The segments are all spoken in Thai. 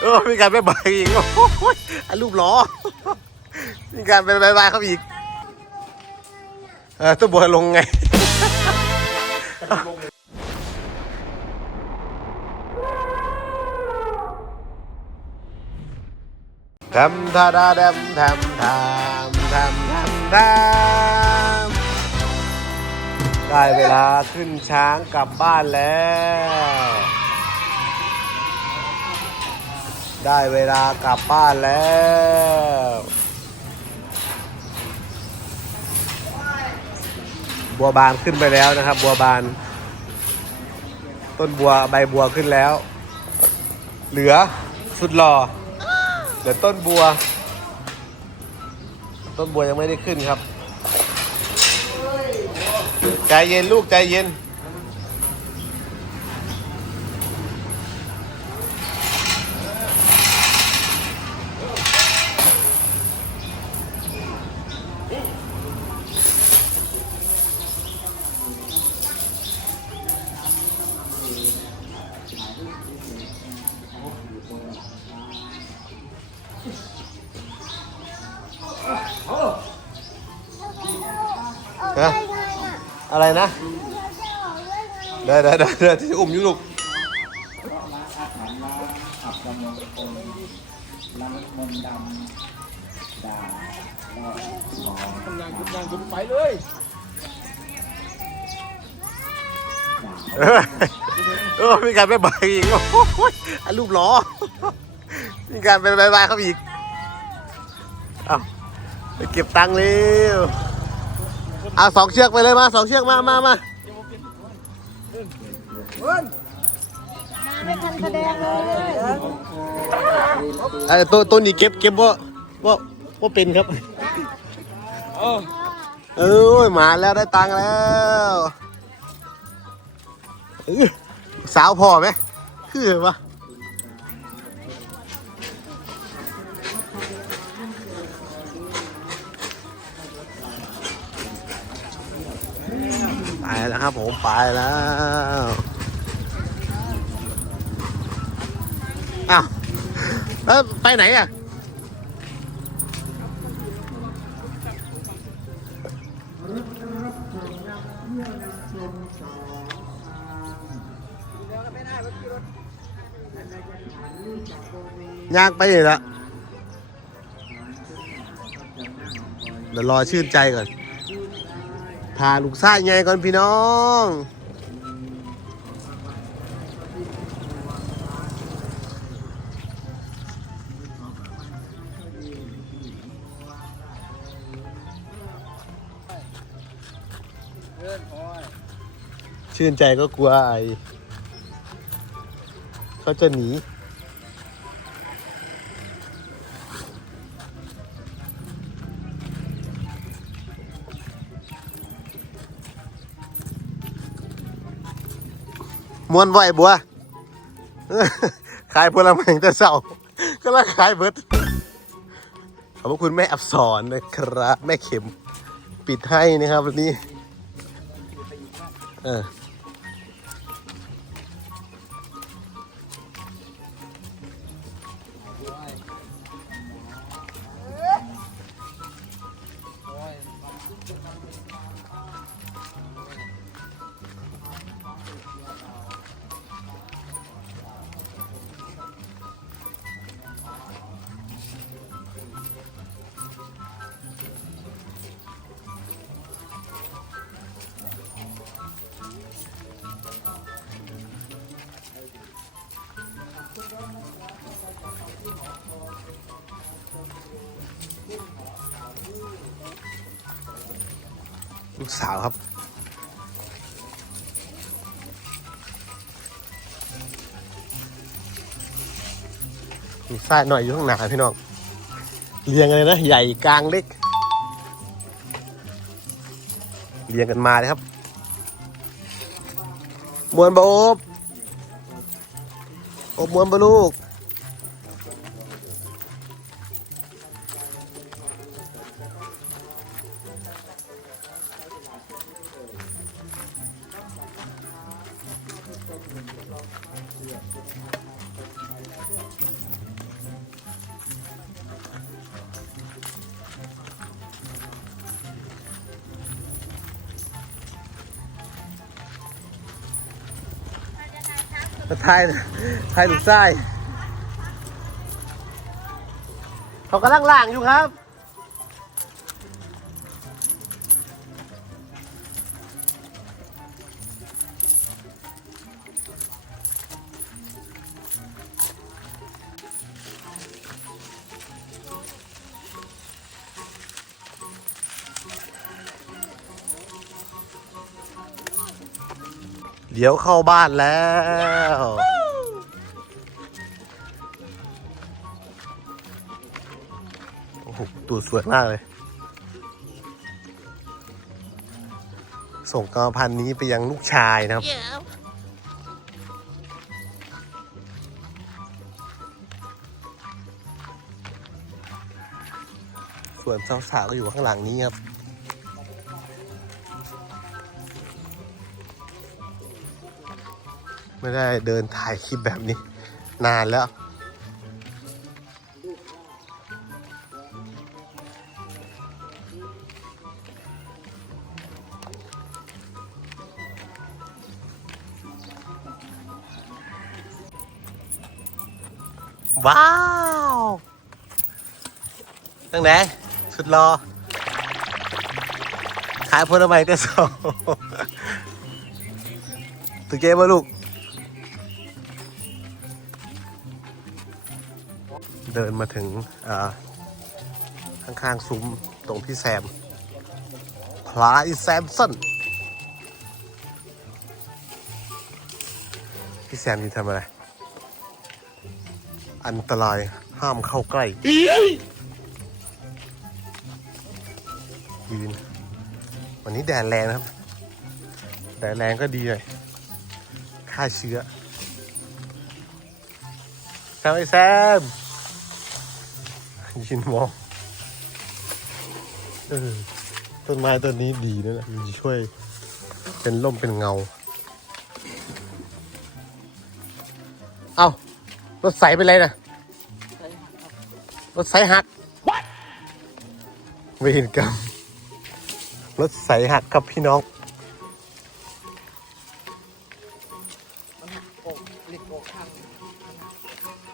เออมีการไปบายอีกโอ้ยอันรูปล้อมีการไปบายบายเขาอีกเออตัวบัวลงไงทำทาดาดำทำทำทำทำทำได้เวลาขึ้นช้างกลับบ้านแล้ว ได้เวลากลับบ้านแล้วบัวบานขึ้นไปแล้วนะครับ บัวบาน ต้นบัวใบบัวขึ้นแล้ว เหลือสุดหล่อเหลือต้นบัว ต้นบัวยังไม่ได้ขึ้นครับ ใจเย็นลูกใจเย็น ฮะอะไรนะ ได้ได้ได้ได้ที่อุ้มอยู่ลูกไปเออเออมีการไปบายอีกโอ้ยอันรูปล้อ มีการไปบายบายเขาอีกเอาไปเก็บตังค์เร็วเอาสองเชือกไปเลยมาสองเชือกมามามาไม่ทันแสดงเลยไอ้ตัวตัวนี้เก็บเก็บว่าว่าว่าเป็นครับเออมาแล้วได้ตังค์แล้วเออสาวพอไหมคือวะ แล้วครับผมไปแล้วอ้าวแล้วไปไหนอะยากไปเลยละเดี๋ยวรอชื่นใจก่อน พาลูกซ่ายไงก่อนพี่น้องชื่นใจก็กลัวไอเขาจะหนี มวนไหวบัวขายผลไม้แต่เสาก็ละขายเบิดขอบพระคุณแม่อับสอนนะครับ แม่เข็มปิดให้นะครับวันนี้เออ ลูกสาวครับลูกชาหน่อยอยู่ข้างหน้าพี่น้อง เรียงกันเลยนะ ใหญ่กลางเล็ก เรียงกันมาเลยครับ มวนบโอบ อบมวนบลูก มาทายทายลูกไส้เขากำลังล่างอยู่ครับ เดี๋ยวเข้าบ้านแล้ว โอ้โหตัวสวยมากเลย ส่งกรรมพันธุ์นี้ไปยังลูกชายนะครับ ส่วนสาวๆก็อยู่ข้างหลังนี้ครับ ไม่ได้เดินถ่ายคลิปแบบนี้ นานแล้ว ว้าวตั้งไหนสุดรอ ขายผลไม้แต่สองตุกเจ๊บ่ลูก เดินมาถึงอ่าข้างๆซุ้มตรงพี่แซมพลายแซมสันพี่แซมยืนทำอะไร อันตรายห้ามเข้าใกล้ยืน วันนี้แดดแรงนะครับ แดดแรงก็ดีหน่อยฆ่าเชื้อแซมไอแซม ยืนมองเออต้นไม้ต้นนี้ดีนะนะมันจะช่วย เป็นร่มเป็นเงา เอ้ารถใสเป็นไรนะรถใสหักเวรกรรมรถใสหักครับพี่น้อง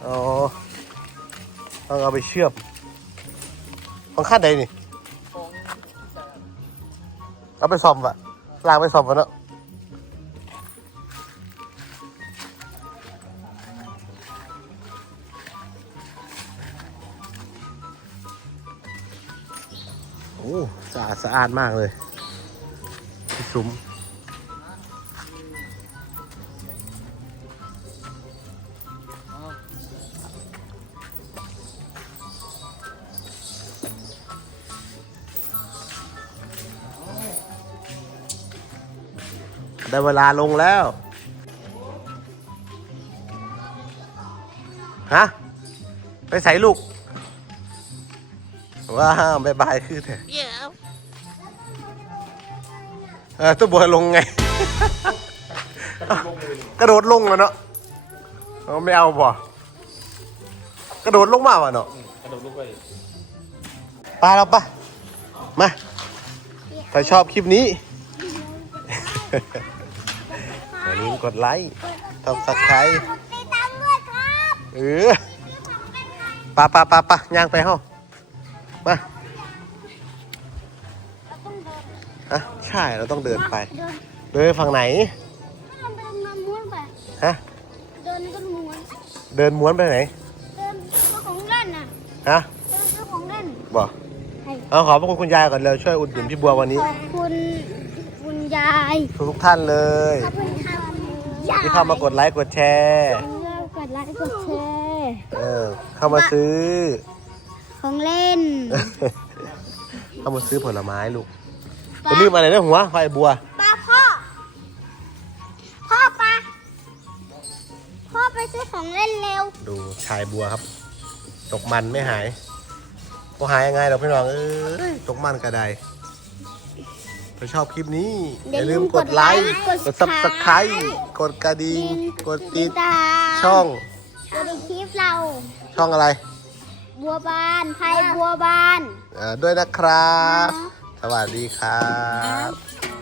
อ๋อต้องเอาไปเชื่อม ของข้าใดนี่เอาไปซ่อมวะล้างไปซ่อมวะเนาะโอ้สะอาดสะอาดมากเลยพี่ซุ้ม ได้เวลาลงแล้ว ฮะ ไปใส่ลูก ว้าวบายบายคือเถอะเออตัวบัวลงไง กระโดดลงแล้วเนาะเอาไม่เอาบ่กระโดดลงมาวะเนาะกระโดดลูกไปไปเราปะมาใครชอบคลิปนี้อย่า ลืมกดไลค์ทำสักใครติดตามด้วยครับเออปะปะปะปะย่างไปเฮ้ามาเราต้องเดินฮะใช่เราต้องเดินไป เดินเดินฝั่งไหนถ้าเราเดินมาม้วนไป ฮะ เดินก็ม้วน เดินม้วนไปไหน เดินซื้อของเล่นน่ะฮะ เดินซื้อของเล่นบอกเอาขอบพระคุณคุณยายก่อนเลยช่วยอุดหนุนพี่บัววันนี้ขอบคุณคุณยาย ทุกท่านเลย ขอบคุณค่ะยาย ที่เข้ามากดไลค์กดแชร์กดไลค์กดแชร์เออเข้ามาซื้อ ของเล่น เข้ามาซื้อผลไม้ลูกจะลืมอะไรนะหัวไฟบัวปลาพ่อพ่อปลาพ่อไปซื้อของเล่นเร็ว ดูชายบัวครับ ตกมันไม่หายพอหายยังไงเราพี่น้องเอ้ยตกมันกระได ถ้าชอบคลิปนี้ อย่าลืมกดไลค์กดซับสไครต์กดกระดิ่งกดติดตามช่องกดคลิปเรา ช่องอะไร บัวบานไทยบัวบานเอ่อด้วยนะครับ สวัสดีครับค